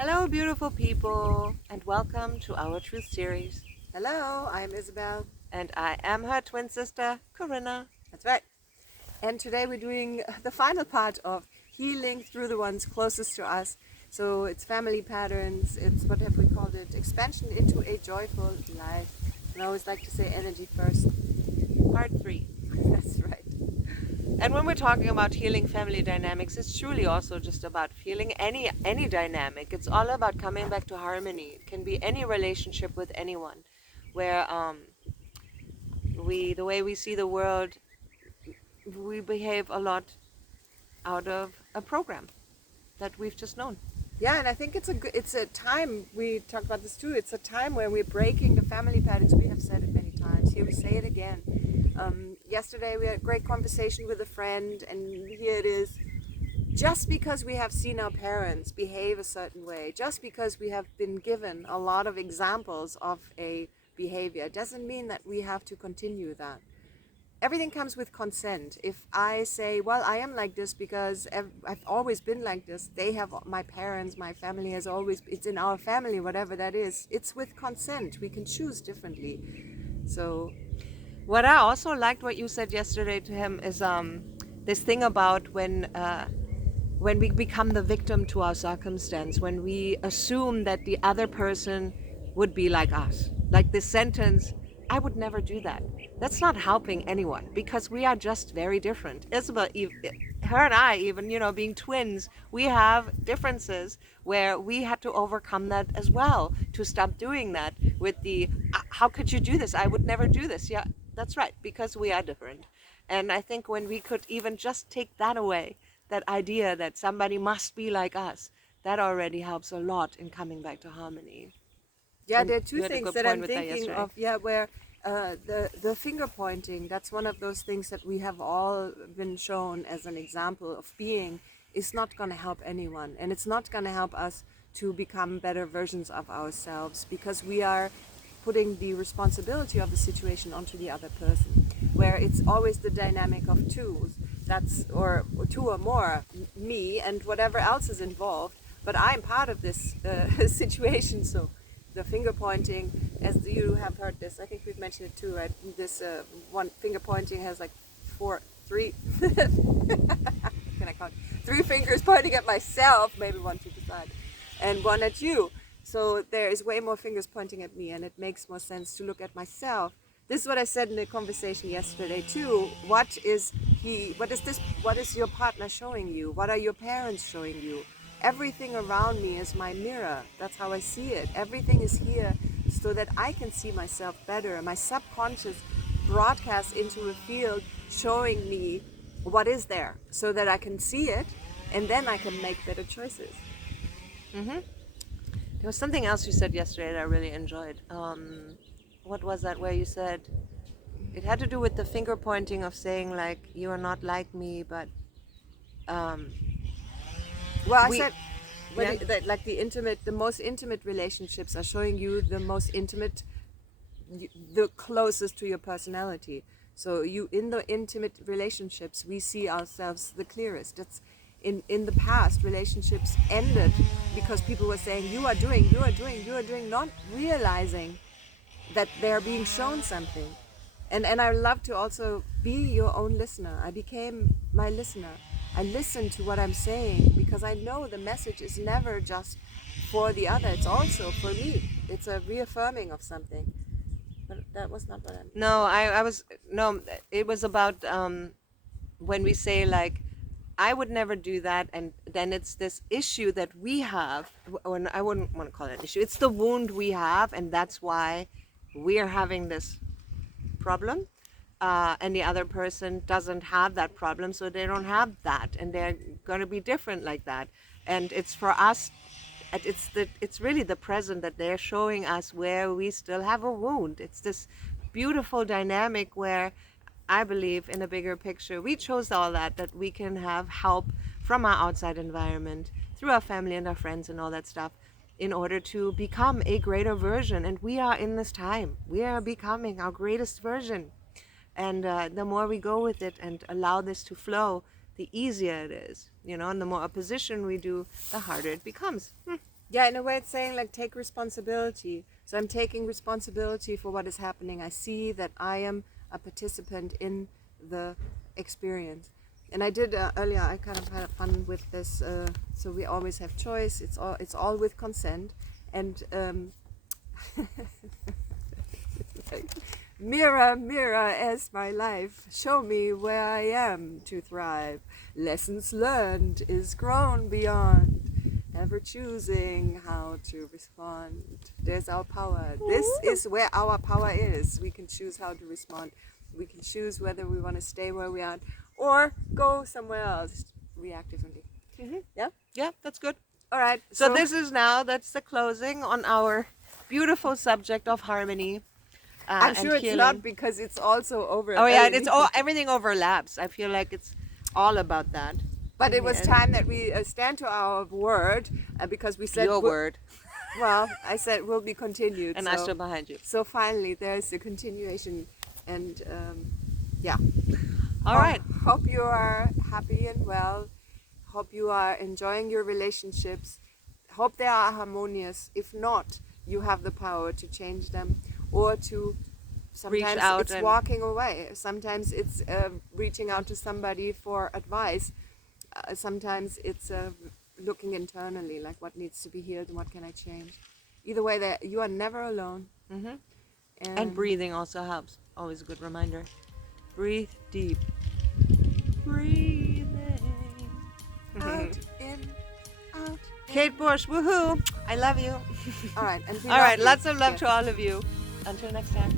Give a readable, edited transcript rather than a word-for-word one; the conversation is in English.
Hello, beautiful people, and welcome to our Truth series. Hello, I'm Isabelle. And I am her twin sister, Corinna. That's right. And today we're doing the final part of healing through the ones closest to us. So it's family patterns, it's what have we called it? Expansion into a joyful life. And I always like to say energy first. Part 3. That's right. And when we're talking about healing family dynamics, it's truly also just about healing any dynamic. It's all about coming back to harmony. It can be any relationship with anyone, where the way we see the world, we behave a lot out of a program that we've just known. Yeah, and I think it's a time, we talked about this too, it's a time where we're breaking the family patterns. We have said it many times. Here we say it again. Yesterday we had a great conversation with a friend, and here it is. Just because we have seen our parents behave a certain way, just because we have been given a lot of examples of a behavior, doesn't mean that we have to continue that. Everything comes with consent. If I say, well, I am like this because I've always been like this, they have, my parents, my family has always, it's in our family, whatever that is, it's with consent. We can choose differently. So What I also liked what you said yesterday to him is this thing about when we become the victim to our circumstance, when we assume that the other person would be like us. Like this sentence, I would never do that. That's not helping anyone because we are just very different. Isabel, her and I, even, being twins, we have differences where we had to overcome that as well to stop doing that with the, how could you do this? I would never do this. Yeah, that's right, because we are different. And I think when we could even just take that away, that idea that somebody must be like us, that already helps a lot in coming back to harmony. yeah, And there are two you had a things good that point I'm with that thinking yesterday. of. Yeah, where the finger pointing, that's one of those things that we have all been shown as an example of being, is not going to help anyone, and it's not going to help us to become better versions of ourselves, because we are putting the responsibility of the situation onto the other person, where it's always the dynamic of two, that's, or two or more, me and whatever else is involved, but I'm part of this situation. So the finger pointing, as you have heard this, I think we've mentioned it too, right? This one finger pointing has like three, can I count? 3 fingers pointing at myself, maybe one to the side, and one at you. So there is way more fingers pointing at me, and it makes more sense to look at myself. This is what I said in the conversation yesterday too. What is your partner showing you? What are your parents showing you? Everything around me is my mirror. That's how I see it. Everything is here so that I can see myself better. My subconscious broadcasts into a field showing me what is there so that I can see it, and then I can make better choices. Hmm. There was something else you said yesterday that I really enjoyed. What was that where you said it had to do with the finger pointing of saying like you are not like me, but um, Well, I we, said, yeah. like the most intimate relationships are showing you the most intimate, the closest to your personality. So you, in the intimate relationships, we see ourselves the clearest. It's in the past, relationships ended because people were saying, you are doing, not realizing that they're being shown something. And I love to also be your own listener. I became my listener. I listen to what I'm saying because I know the message is never just for the other, it's also for me. It's a reaffirming of something. But that was not what I meant. No, I was no. It was about when we say like I would never do that, and then it's this issue that we have. Or I wouldn't want to call it an issue. It's the wound we have, and that's why we're having this problem, and the other person doesn't have that problem, so they don't have that, and they're going to be different like that. And it's for us, it's really the present that they're showing us where we still have a wound. It's this beautiful dynamic where I believe in a bigger picture we chose all that we can have help from our outside environment through our family and our friends and all that stuff in order to become a greater version. And we are in this time. We are becoming our greatest version. And the more we go with it and allow this to flow, the easier it is, and the more opposition we do, the harder it becomes. Yeah, in a way it's saying like take responsibility. So I'm taking responsibility for what is happening. I see that I am a participant in the experience. And I did earlier, I kind of had fun with this. So we always have choice. It's all with consent. And like, mirror, mirror as my life, show me where I am to thrive. Lessons learned is grown beyond ever choosing how to respond. There's our power. This is where our power is. We can choose how to respond. We can choose whether we want to stay where we are or go somewhere else, react differently. Yeah? Yeah, that's good. All right. So this is now, that's the closing on our beautiful subject of harmony. I'm And sure it's healing. not, because it's also over. Oh yeah, and it's all, everything overlaps. I feel like it's all about that. But in it the was end. time that we stand to our word, because we said Your word, Well, I said will be continued. and I stood behind you. So finally, there's a continuation, and yeah. All right. Hope you are happy and well. Hope you are enjoying your relationships. Hope they are harmonious. If not, you have the power to change them, or to sometimes out it's and- walking away. Sometimes it's reaching out to somebody for advice. Sometimes it's looking internally, like what needs to be healed and what can I change. Either way, that you are never alone. And breathing also helps. Always a good reminder. Breathe deep. Breathing. Out, in, out. Kate Bush, woohoo! I love you. All right, and be All right, lovely. lots of love Yes. to all of you. Until next time.